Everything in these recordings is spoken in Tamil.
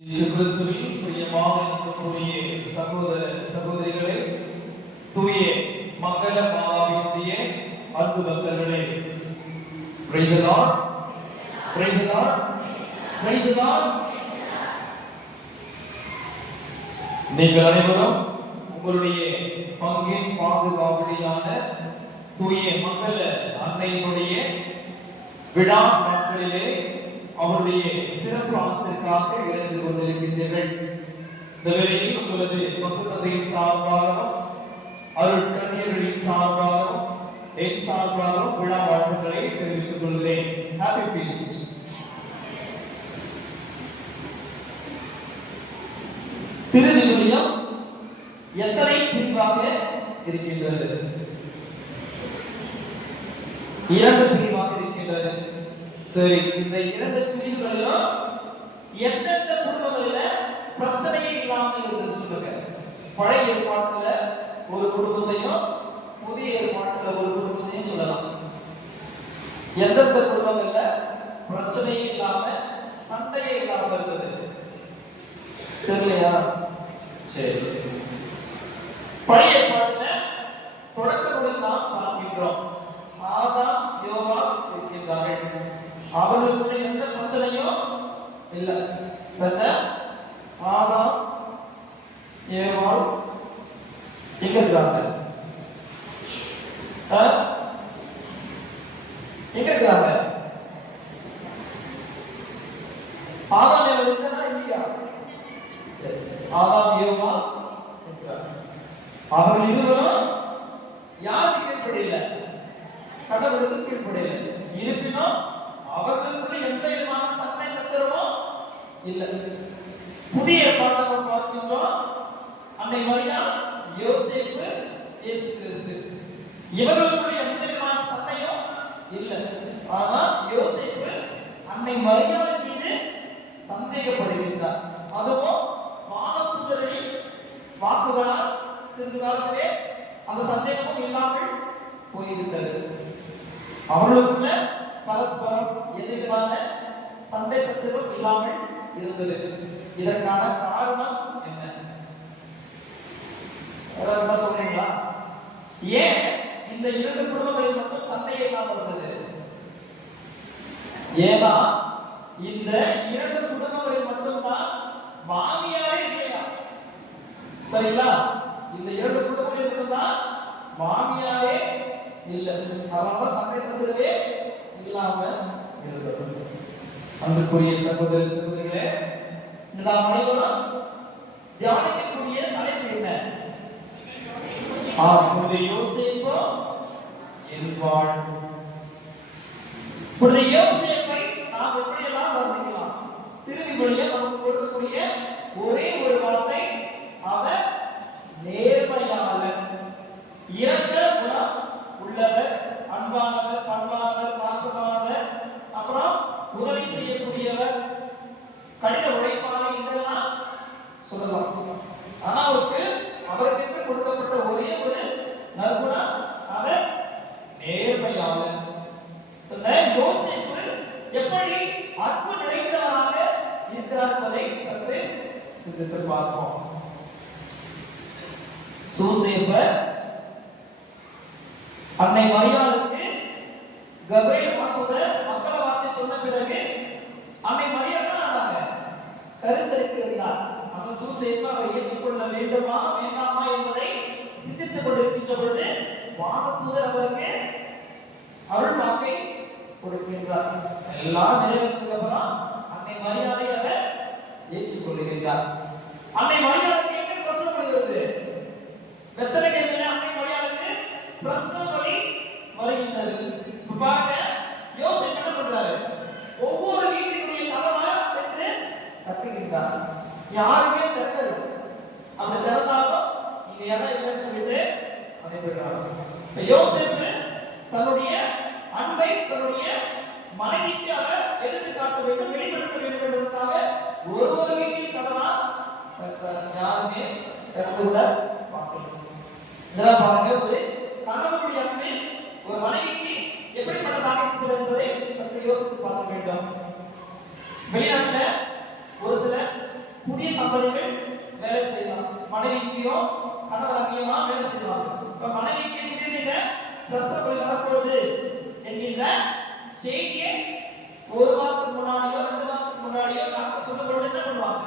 இயேசு கிறிஸ்துவின் சகோதர சகோதரிகளே தூய மங்கள மாதாவினுடைய அன்பு பக்தர்களே Praise the Lord. Praise the Lord. நீங்கள் அனைவரும் உங்களுடைய பங்கின் பாதுகாவலியான தூய மங்கள அன்னையினுடைய விழா நாட்களிலே அவருடைய சிறப்பு ஆசிரியர்களாக இருந்து கொண்டிருக்கின்றீர்கள் இந்த வேளையில் உங்களது பங்கு தந்தையின் சார்பாகவும் அருள் கண்ணியர்களின் சார்பாகவும் என் சார்பாகவும் விழா வாழ்த்துக்களை தெரிவித்துக் கொள்கிறேன். ஹாப்பி ஃபீஸ்ட் திருநிலையம் எத்தனை பிரிவாக இருக்கின்றது? இரண்டு பிரிவாக இருக்கின்றது. சரி இந்த இரண்டு பிரிவுகளிலும் எந்தெந்த குடும்பங்களில பிரச்சனையே இல்லாமல் இருந்தது சொல்லுங்க. பழைய ஏற்பாட்டுல ஒரு குடும்பத்தையும் புதிய ஏற்பாட்டுல ஒரு குடும்பத்தையும் சொல்லலாம். எந்தெந்த குடும்பங்கள்ல பிரச்சனையே இல்லாம சண்டையே இல்லாம இருந்தது? தெரியலையா? சரி. பழைய ஏற்பாட்டுல தொடக்க நாம் பார்க்கின்றோம். ஆதாம் யோகா இருக்கின்றார்கள். அவர்களுக்குள்ள எந்த பிரச்சனையும் இல்லை. இந்த ஆதாம் ஏவாள் எங்க இருக்கிறாங்க ஆ? எங்க இருக்கிறாங்க ஆதாம் ஏவாள் இருக்கிறா இல்லையா சரி ஆதாம் ஏவாள் இருக்கிறார்கள். அவர்கள் இருவரும் யாருக்கு கீழ்ப்படையில கடவுளுக்கு கீழ்ப்படையில இருப்பினும் அவர்களுக்குள்ள எந்த விதமான சண்டை சச்சரவும் இல்லை புதிய ஏற்பாட்டை நாம் பார்க்கின்றோம் அன்னை மரியா யோசேப்பு இயேசு கிறிஸ்து இவர்களுடைய எந்த விதமான இல்லை. ஆனா யோசிப்பு அன்னை மரியாதை மீது சந்தேகப்படுகின்றார். அதுவும் வானத்துதரின் வாக்குகளால் சிறிது காலத்திலே அந்த சந்தேகமும் இல்லாமல் போயிருக்கிறது அவர்களுக்குள்ள பரஸ்பரம் எதிர்பார்த்த சண்டை சச்சரவு இல்லாமல் இருந்தது. இதற்கான காரணம் என்ன? சொல்றீங்களா? ஏன் இந்த இரண்டு குடும்பங்களில் மட்டும் சண்டை இல்லாமல் இருந்தது ஏன்னா இந்த இரண்டு குடும்பங்களில் மட்டும்தான் மாமியாரே இல்லையா சரிங்களா? இந்த இரண்டு குடும்பங்களில் மட்டும்தான் மாமியாரே இல்லை. அதனால சண்டை சச்சரவே இல்லாம இருந்தது. அன்புக்குரிய சகோதர சகோதரிகளே நாம் அனைவரும் தியானிக்கக்கூடிய தலைப்பு என்ன? ஆம் யோசிப்போ என்பாள் வாழ்வு யோசேப்பை நாம் எப்படியெல்லாம் வர்ணிக்கலாம்? திருவிழிய நமக்கு கொடுக்கக்கூடிய ஒரே ஒரு வார்த்தை அவர் நேர்மையாளன் இறக்க குணம் உள்ளவர் அன்பானவர் பண்பானவர் பாசமானவர் அப்புறம் உதவி செய்யக்கூடியவர் கடின உழைப்பாளர் என்றெல்லாம் சொல்லலாம் ஆனா அவருக்கு அவருக்கு கொடுக்கப்பட்ட ஒரே ஒரு நற்குணம் அவர் நேர்மையாளர் இந்த யோசேப்பு எப்படி அன்பு நிறைந்தவராக இருக்கிறார் என்பதை சற்று சிந்தித்து பார்ப்போம். சூசேப்பர் அன்னை மரியாளுக்கு கபிரேல் மகனுடன் மக்கள வார்த்தை சொன்ன பிறகு அன்னை மரியா தான் ஆனாங்க. கருத்தரித்து இருந்தார். அவர் சூசேப்பை அவரை ஏற்றுக்கொள்ள வேண்டுமா வேண்டாமா என்பதை சிந்தித்துக் கொண்டிருக்கின்ற பொழுது வானத்தூதர் அவருக்கு அருள் வாக்கை கொடுக்கின்றார். எல்லா நிறைவேற்றதுக்கு அப்புறம் அன்னை மரியாதை அவர் ஏற்றுக்கொள்கிறார் அன்னை மரியாதைக்கு என்ன பிரசவம் வருகிறது வெத்தலைக்கு அன்னை மரியாதைக்கு பிரசவ வழி வருகின்றது பாருங்க யோசிப்பு என்ன பண்றாரு? ஒவ்வொரு வீட்டினுடைய கதவை சென்று தட்டுகின்றார் யாருமே திறக்கல அப்படி திறந்தாலும் நீங்க இடம் இல்லைன்னு சொல்லிட்டு அனுப்பிடுறாங்க யோசிப்பு தன்னுடைய அன்பை தன்னுடைய மனைவிக்கு அவர் எடுத்து காட்ட வேண்டும் வெளிப்படுத்த வேண்டும் என்பதற்காக ஒரு ஒரு வீட்டின் கதவா திறக்கிறார். யாருமே திறந்துவிட பார்க்கல இதெல்லாம் பாருங்க ஒரு கணவனுடைய அன்பை ஒரு மனைவிக்கு எப்படிப்பட்டதாக இருக்கிறது என்பதை சற்று யோசித்து பார்க்க வேண்டும் வெளிநாட்டுல ஒரு சில புதிய தம்பதிகள் வேலை செய்யலாம் மனைவிக்கையும் கணவர் அங்கேயுமா வேலை செய்வாங்க இப்ப மனைவிக்கு திடீர்னு பிரசவம் வரப்போகுது என்கின்ற செய்தியை ஒரு வாரத்துக்கு முன்னாடியோ ரெண்டு வாரத்துக்கு முன்னாடியோ டாக்டர் சொல்லப்போது என்ன பண்ணுவாங்க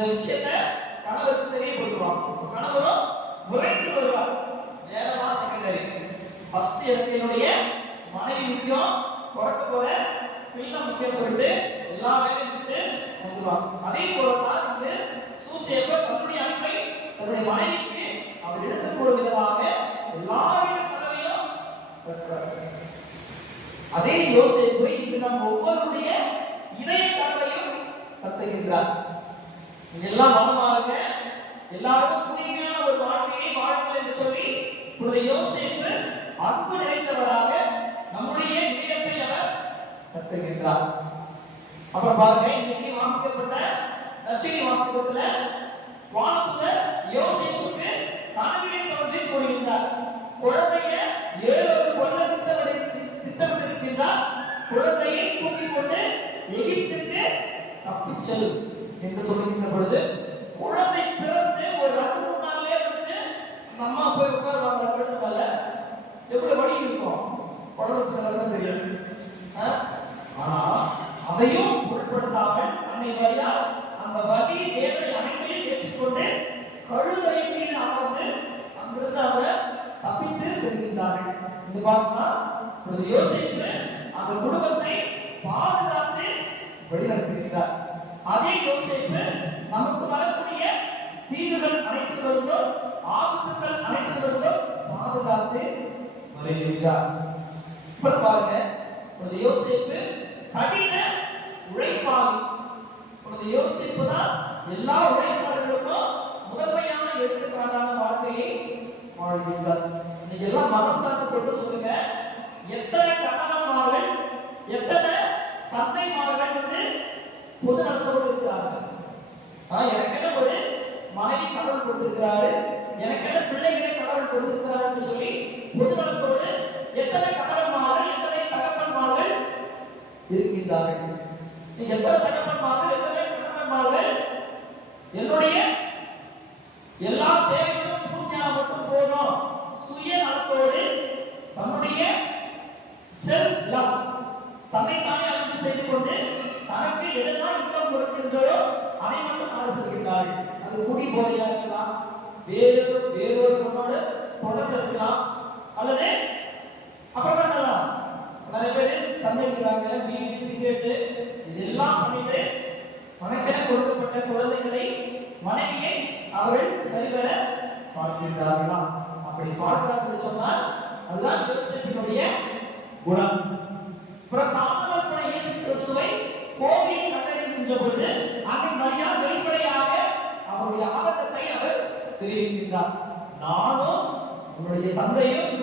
இந்த விஷயத்தை கணவருக்கு தெரியப்படுத்துவான் கணவரும் உரைத்து வருவார். வேறவா செகண்டரி ஃபர்ஸ்ட் எனக்கு என்னுடைய மனைவி முக்கியம் பிறக்க போல பிள்ளை முக்கியம் சொல்லிட்டு எல்லா வேலையும் விட்டு வந்துருவாங்க. அதே போலதான் இங்கு சூசியப்ப தன்னுடைய அன்பை தன்னுடைய மனைவிக்கு அவர் எடுத்துக் கொள்ளும் விதமாக எல்லா வீட்டு கதவையும் அதே யோசேப்பு இங்கு நம்ம ஒவ்வொருடைய இதய கதவையும் கத்துகின்றார் நீங்க எல்லாம் மனமாருங்க எல்லாரும் தூய்மையான ஒரு வாழ்க்கையை வாழ்க்கை என்று சொல்லி புனித யோசித்து அன்பு நிறைந்தவராக நம்முடைய இதயத்தை அவர் கட்டுகின்றார் அப்புறம் பாருங்க இன்னைக்கு வாசிக்கப்பட்ட நச்சினை வாசகத்துல வானத்துல யோசிப்புக்கு கனவிலே தோன்றி கூறுகின்றார். குழந்தை என்று சொல்லுகின்ற பொழுது குழந்தை பிறந்து ஒரு ரெண்டு மூணு நாள்லயே வந்து அந்த அம்மா போய் உட்காருவாங்க கழுத்து மேல எவ்வளவு வலி இருக்கும் குழந்தை தெரியும் ஆ? ஆனா அதையும் பொருட்படுத்தாமல் அன்னை வழியா அந்த வலி வேதனை அனைத்தையும் ஏற்றுக்கொண்டு கழுதை மீது அமர்ந்து அங்கிருந்து அவர் தப்பித்து செல்கின்றார்கள் இது பார்த்தா ஒரு யோசிப்பு அந்த குடும்பத்தை பாதுகாத்து வழிநடத்துகிறார் அதே யோசிப்பு நமக்கு வரக்கூடிய தீங்குகள் அனைத்திலிருந்தோ ஆபத்துகள் அனைத்திலிருந்தோ பாதுகாத்து என்றார் இப்ப பாருங்க ஒரு யோசிப்பு கடின உழைப்பாளி. ஒரு யோசிப்பு தான் எல்லா உழைப்பாளர்களுக்கும் முதன்மையான எடுத்துக்காட்டான வாழ்க்கையை வாழ்கின்றார். நீங்க எல்லாம் மனசாட்சி கொண்டு சொல்லுங்க எத்தனை கணவன்மார்கள் எத்தனை தந்தைமார்கள் வந்து பொது நடத்தோடு இருக்கிறார்கள் ஆனா எனக்கென ஒரு மனைவி கடவுள் கொடுத்திருக்கிறாரு எனக்கென பிள்ளைகளை கடவுள் கொடுத்திருக்கிறார் என்று சொல்லி பொது நடத்தோடு எத்தனை கணவன்மார்கள் எத்தனை தகப்பன்மார்கள்? இருக்கின்றார்கள். எத்தனை தகப்பன்மார்கள் எத்தனை கணவன்மார்கள் என்னுடைய எல்லா தேவைகளும் பூர்த்தியாக மட்டும் போதும். சுய நலத்தோடு தன்னுடைய செல்ஃப் லவ் தன்னைத்தானே அன்பு செய்து கொண்டு தனக்கு எதெல்லாம் இன்பம் கொடுக்கின்றதோ அதை மட்டும் நாடு செல்கின்றார்கள் அது குடி போதையா இருக்கலாம் வேறு வேறொரு பொண்ணோட தொடர்பு இருக்கலாம் அல்லது அப்புறம் என்னலாம் நிறைய பேர் தந்தளிக்கிறாங்க பீடி சிகரெட்டு இதெல்லாம் பண்ணிட்டு தனக்கென கொடுக்கப்பட்ட குழந்தைகளை மனைவியை அவர்கள் சரிவர பார்க்கின்றார்களாம் அப்படி பார்க்கிறார்கள் சொன்னால் அதுதான் யோசிப்பினுடைய குணம் அப்புறம் தாமதப்பட இயேசு கிறிஸ்துவை கோவில் கண்டறிகின்ற பொழுது அங்கே மரியா வெளிப்படையாக அவருடைய ஆதங்கத்தை அவர் தெரிவிக்கின்றார் நானும் உன்னுடைய தந்தையும்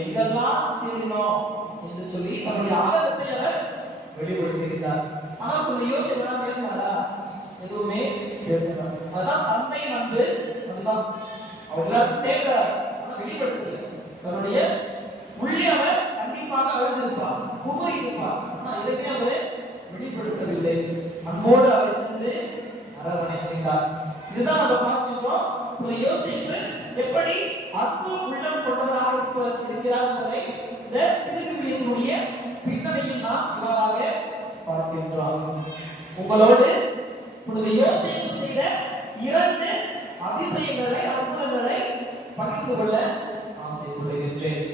எங்கெல்லாம் தேடினோம் என்று சொல்லி தன்னுடைய ஆதங்கத்தை அவர் வெளிப்படுத்துகிறார் ஆனா கொஞ்சம் யோசிச்சு பேசினாரா? எதுவுமே பேசல. அதான் தந்தை நம்பு அதுதான். அவர் கேட்கிறார் தேடுறார் வெளிப்படுத்தல. தன்னுடைய உள்ளே அவர் கண்டிப்பாக அழுந்திருப்பார். குமரி இருப்பார் ஆனா எதுவுமே அவர் வெளிப்படுத்தவில்லை. அன்போடு அவர் சென்று அரவணைக்கிறார் இதுதான் நம்ம பார்க்கின்றோம் யோசிக்கிறேன் எப்படி அற்ப உள்ளம் கொண்டவராக இருக்கிறார் என்பதை இந்த பின்னணியில் நாம் இவ்வாறாக பார்க்கின்றோம். உங்களோடு புனித யோசிப்பு செய்த இரண்டு அதிசயங்களை அற்புதங்களை பகிர்ந்து கொள்ள ஆசைப்படுகின்றேன்.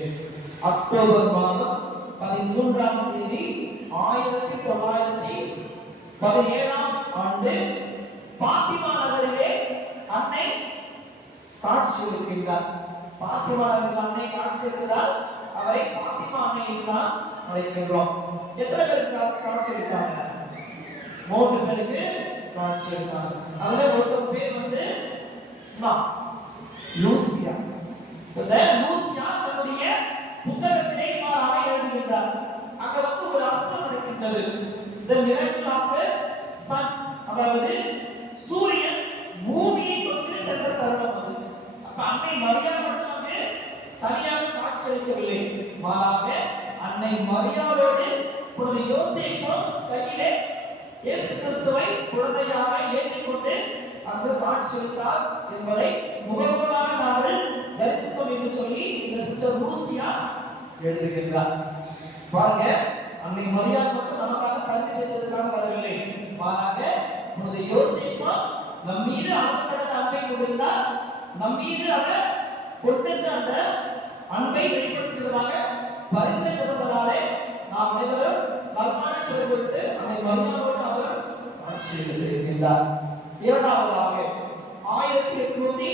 அக்டோபர் மாதம் பதிமூன்றாம் தேதி ஆயிரத்தி தொள்ளாயிரத்தி பதினேழு ஆண்டு பாத்திமா நகரிலே அன்னை இருக்கிறார். பாத்திமா அன்னை காட்சி அவரை பாத்திமா அன்னை என்று அழைக்கின்றோம். எத்தனை பேருக்கு கா- காட்சி அளித்தாங்க மூன்று பேருக்கு காட்சி அதுல ஒருத்தர் பேர் வந்து லூசியா. லூசியா தன்னுடைய புத்தகத்திலே இவ்வாறாக எழுதுகின்றார். அங்க வந்து ஒரு அர்த்தம் இருக்கின்றது. The miracle of the அதாவது அன்னை மரியா மட்டும் வந்து தனியாக காட்சி அளிக்கவில்லை. மாறாக அன்னை மரியாதோடு குழந்தை யோசிப்போம் கையிலே இயேசு கிறிஸ்துவை குழந்தையாக ஏற்றிக் என்று அங்கு காட்சியளித்தார் என்பதை முகமுகமாக நாங்கள் தரிசித்தோம் என்று சொல்லி இந்த சிஸ்டர் லூசியா எழுதுகின்றார். பாருங்க அன்னை மரியாதை மட்டும் நமக்காக கல்வி பேசுவதற்காக வரவில்லை. மாறாக உனது யோசிப்போம் நம் மீது அவர் கடந்த அன்பை கொண்டிருந்தார். நம் அவர் கொடுத்த அந்த அன்பை வெளிப்படுத்துவதாக பரிந்து செல்வதாலே நாம் அனைவரும் கர்மான பெருவிட்டு அதை மரியாதையோடு அவர் ஆட்சியில் இருக்கின்றார் இரண்டாவதாக ஆயிரத்தி எட்நூத்தி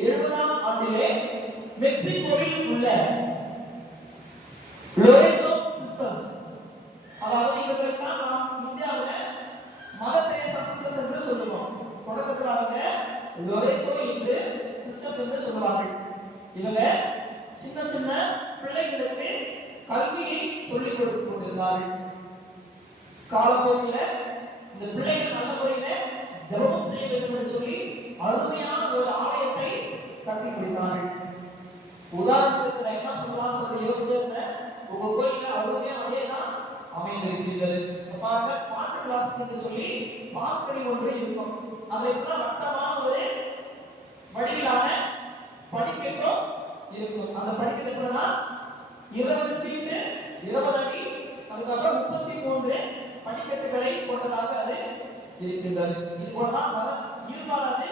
எழுபதாம் ஆண்டிலே மெக்சிகோவில் உள்ள லோரெட்டோ சிஸ்டர்ஸ் அதாவது இவர்கள் தான் நாம் இந்தியாவில் மதர் தெரேசா சிஸ்டர்ஸ் என்று சொல்லுவோம் தொடக்கத்தில் அவங்க லோரெட்டோ என்று சிஸ்டர்ஸ் என்று சொல்லுவார்கள் இவங்க சின்ன சின்ன பிள்ளைகளுக்கு கல்வியை சொல்லிக் கொடுத்து கொண்டிருந்தார்கள் காலப்போக்கில் இந்த பிள்ளைகள் நல்ல முறையில ஜெபம் செய்ய வேண்டும் என்று சொல்லி அருமையான ஒரு ஆலயத்தை கட்டி கொடுத்தார்கள் உதாரணத்துக்கு நான் என்ன சொல்லலாம்னு சொல்லி யோசிச்சிருந்தேன். உங்க கோயில அருமையா அதே தான் அமைந்திருக்கின்றது. இப்ப பாருங்க பாட்டு கிளாஸ் என்று சொல்லி பால்கனி ஒன்று இருக்கும். அதை வட்டமான ஒரு வடிவிலான படிக்கட்டும் இருக்கும். அந்த படிக்கட்டுல இருபது ஃபீட்டு இருபது அடி அதுக்கப்புறம் முப்பத்தி மூன்று படிக்கட்டுகளை கொண்டதாக அது இருக்கின்றது. இது போலதான் இருபால் அது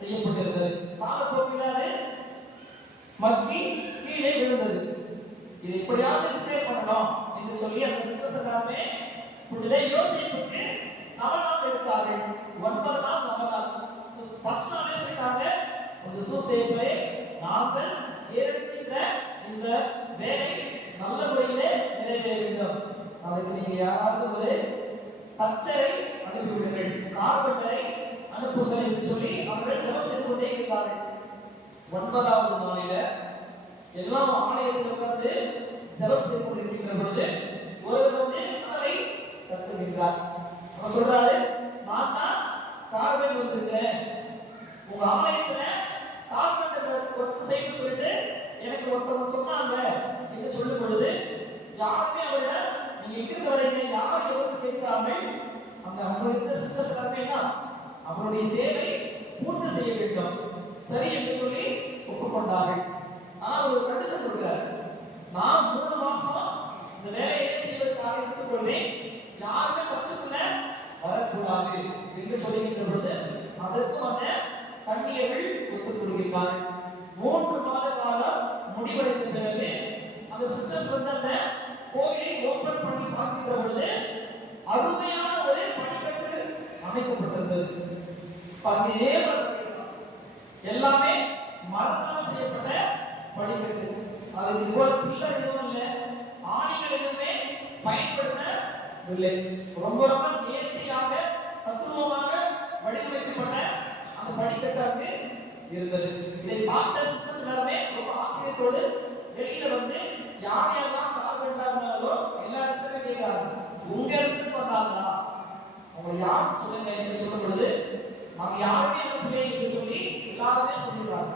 செய்யப்பட்டிருந்தது. காலப்போக்கில் அது மக்கி கீழே விழுந்தது. இது எப்படியாவது ரிப்பேர் பண்ணலாம் என்று சொல்லி அந்த சிஸ்டர்ஸ் எல்லாமே உடனே யோசிப்புக்கு நவநாள் எடுத்தார்கள். ஒன்பது நாள் நவநாள் ஃபர்ஸ்ட் நாளே சொல்லிட்டாங்க ஒரு சூசேப்பை நாங்கள் ஏறெடுக்கின்ற இந்த வேலை நல்ல முறையிலே நிறைவேற வேண்டும். அதுக்கு நீங்க யாராவது ஒரு தச்சரை அனுப்பிவிடுங்கள் கார்பெண்டரை அனுப்புங்கள் என்று சொல்லி அவர்கள் ஜபம் செய்து கொண்டே இருந்தார்கள். ஒன்பதாவது நாளில எல்லாம் ஆலயத்தில் உட்கார்ந்து ஜபம் செய்து கொண்டிருக்கின்ற பொழுது ஒருவர் வந்து கதவை தட்டுகின்றார் அவர் சொல்றாரு நான் தான் கார்பெண்ட் வந்திருக்கிறேன். உங்க ஆலயத்துல கார்பெண்டர் ஒர்க் செய்ய சொல்லிட்டு எனக்கு ஒருத்தவங்க சொன்னாங்க. என்று சொல்லும் பொழுது யாருமே அவரை நீங்க இருக்கிற வரைக்கும் யார் எவ்வளவு கேட்காமல் அந்த அவங்க இருந்த சிஸ்டர்ஸ் எல்லாமே தான் அவருடைய தேவை பூர்த்தி செய்ய வேண்டும். சரி என்று சொல்லி ஒப்புக்கொண்டார்கள். ஆனால் ஒரு கண்டிஷன் கொடுக்கிறார். நான் மூணு மாசம் இந்த வேலையை செய்வதற்காக எடுத்துக் கொள்வேன் யாருமே சர்ச்சுக்குள்ள வரக்கூடாது என்று சொல்லுகின்ற பொழுது அதற்கு வந்த கண்ணியர்கள் ஒத்துக் கொள்கிறார்கள் மூன்று மாத காலம் முடிவடைந்த பிறகு அந்த சிஸ்டர்ஸ் வந்து அந்த கோவிலை ஓபன் பண்ணி பார்க்கின்ற பொழுது அருமையான ஒரு படிக்கட்டு அமைக்கப்பட்டிருந்தது. பங்கே எல்லாமே மரத்தால் செய்யப்பட்ட படிக்கட்டு. அது இது போல பில்லர் எதுவும் இல்லை. ஆணிகள் எதுவுமே பயன்படுத்தவில்லை. ரொம்ப ரொம்ப நேர்த்தியாக தத்துவமாக வடிவமைக்கப்பட்ட அந்த படிக்கட்டு அங்கு இருந்தது. இதை பார்த்த சிஸ்டர்ஸ் எல்லாருமே ரொம்ப ஆச்சரியத்தோடு வெளியில வந்து யார் யாரெல்லாம் கார்பெண்டா எல்லா இடத்துலையும் கேட்கிறாங்க. உங்க இடத்துக்கு வந்தாங்களா? அவங்க யார் சொல்லுங்க என்று சொல்லும் பொழுது நாங்க யாருமே அனுப்பலை என்று சொல்லி எல்லாருமே சொல்லிடுறாங்க.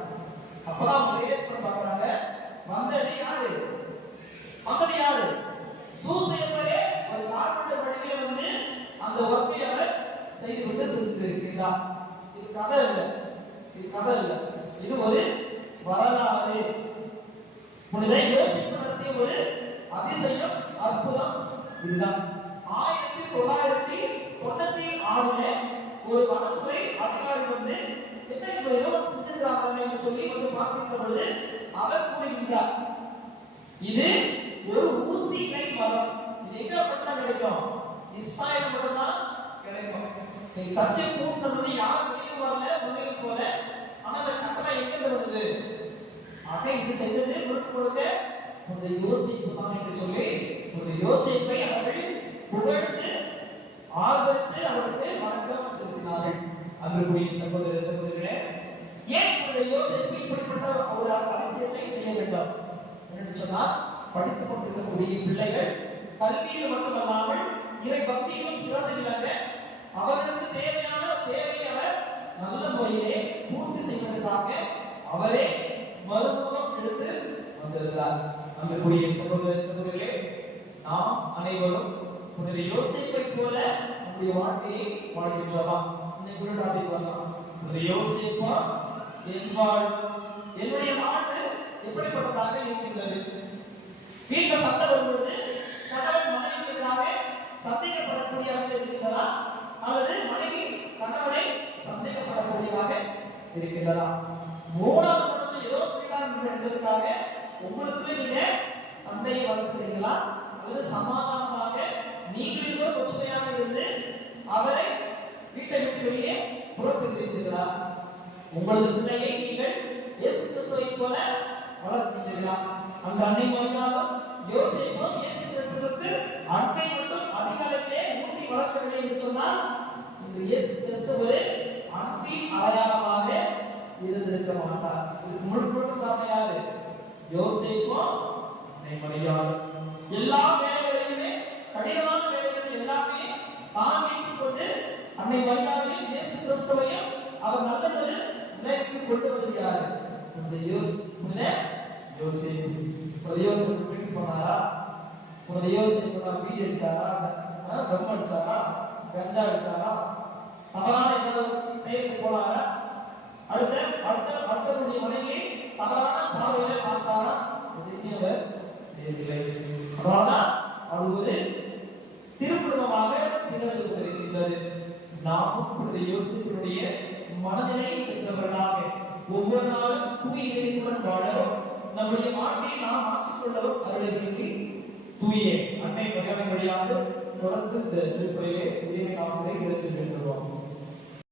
அப்பதான் அவங்க ரியலைஸ் பண்ண வந்தது யாரு? வந்தது யாரு? சூசையப்பரே ஒரு கார்பெண்டர் வழியில வந்து அந்த ஒர்க்கை அவர் செய்து விட்டு செஞ்சிருக்கிறார் இது கதை இல்லை இது கதை இல்லை இது ஒரு வரலாறு. புனித யோசிப்பு நடத்திய ஒரு அதிசயம் அற்புதம் இதுதான். ஆயிரத்தி தொள்ளாயிரத்தி தொண்ணூத்தி ஆறுல ஒரு வனத்துறை இப்ப ஏதோ ஒண்ணு செஞ்சிருக்காங்க என்று சொல்லி வந்து பார்க்கின்ற பொழுது அவர் கூறுகின்றார் இது ஒரு ஊசி கை மரம். இது எங்க மட்டும் கிடைக்கும்? இஸ்ராயல் மட்டும்தான் கிடைக்கும். நீ சர்ச்சை கூப்பிட்டது யாரும் வெளியே வரல? உள்ளே போல ஆனா அந்த கட்டளை எங்க வந்தது ஆக இது செய்தது முழுக்க முழுக்க இந்த யோசிப்பு தான் என்று சொல்லி ஒரு யோசிப்பை அவர்கள் புகழ்ந்து ஆர்வத்து அவருக்கு வணக்கம் செலுத்தினார்கள். அன்புக்குரிய சகோதர சகோதரிகளே ஏன் இந்த யோசிப்பு இப்படிப்பட்ட ஒரு அதிசயத்தை செய்ய வேண்டும்? என்று சொன்னால் படித்துக் கொண்டிருக்கக்கூடிய பிள்ளைகள் கல்வியில் மட்டுமல்லாமல் இறை பக்தியிலும் சிறந்திருந்தாங்க அவர்களுக்கு தேவையான தேவையை அவர் நல்ல முறையிலே பூர்த்தி செய்வதற்காக அவரே மறுமுகம் எடுத்து வந்திருந்தார். அன்புக்குரிய சகோதர சகோதரிகளே நாம் அனைவரும் புனித யோசிப்பை போல நம்முடைய வாழ்க்கையை வாழ்கின்றோமா? இன்னைக்கு குரு டாபிக் வரலாம். ஒரு யோசிப்பா என்பாள் என்னுடைய நாட்டு எப்படிப்பட்டதாக இருக்கின்றது? வீட்டு சண்டை வரும்பொழுது கணவன் மனைவிக்கு எதிராக சந்தேகப்படக்கூடியவர்கள் இருக்கின்றதா? அல்லது மனைவி கணவனை சந்தேகப்படக்கூடியதாக இருக்கின்றதா? மூணாவது மனுஷன் ஏதோ சொல்லிட்டார் என்பதற்காக உங்களுக்கு நீங்க சண்டையை வளர்க்கிறீங்களா அல்லது சமாதானமாக நீங்களோ ஒற்றுமையாக இருந்து அவரை வீட்டை விட்டு வெளியே புறத்துகிறீர்களா உங்களது பிள்ளையை நீங்கள் இயேசு கிறிஸ்துவை போல வளர்த்தீர்களா? அந்த அன்னை மரியாதம் யோசிப்போம் இயேசு கிறிஸ்துவுக்கு அன்னை மட்டும் அதிக அளவிலே ஊட்டி வளர்க்கவில்லை என்று சொன்னால் இன்று இயேசு கிறிஸ்து ஒரு அன்பின் அடையாளமாக இருந்திருக்க மாட்டார். இதுக்கு முழுக்க காரணம் யாரு? யோசிப்போம் அன்னை மரியாதம். எல்லா வேலைகளையுமே கடினமான வேலைகள் எல்லாமே தான் ஏற்றுக்கொண்டு அன்னை மரியாதையும் இயேசு கிறிஸ்துவையும் அவர் நல்லதில் நிலைக்கு கொண்டு வந்தது யாரு? அந்த யோஸ் இந்த யோசேப்பு. ஒரு யோசேப்பு பிரின்ஸ் பண்ணாரா ஒரு யோசேப்பு தான் வீடு அடிச்சாரா? தம் அடிச்சாரா? கஞ்சா அடிச்சாரா? தவறான ஏதாவது செயலுக்கு போனாரா? அடுத்த அடுத்த அடுத்தவருடைய மனைவியை தவறான பார்வையில பார்த்தாரா? எதுவுமே அவர் செய்யவில்லை. அதனால்தான் அது ஒரு திருக்குடும்பமாக திகழ்ந்து கொண்டிருக்கின்றது. நாமும் யோசிப்பினுடைய மனநிலையை பெற்றவர்களாக ஒவ்வொரு நாளும் தூய் இதயத்துடன் வாழவும் நம்முடைய வாழ்க்கையை நாம் மாற்றிக்கொள்ளவும் அருளை தூய அன்னை மரியாதை வழியாக தொடர்ந்து இந்த திருப்பலியிலே உதவி ஆசிரியை எடுத்து சென்றுவோம்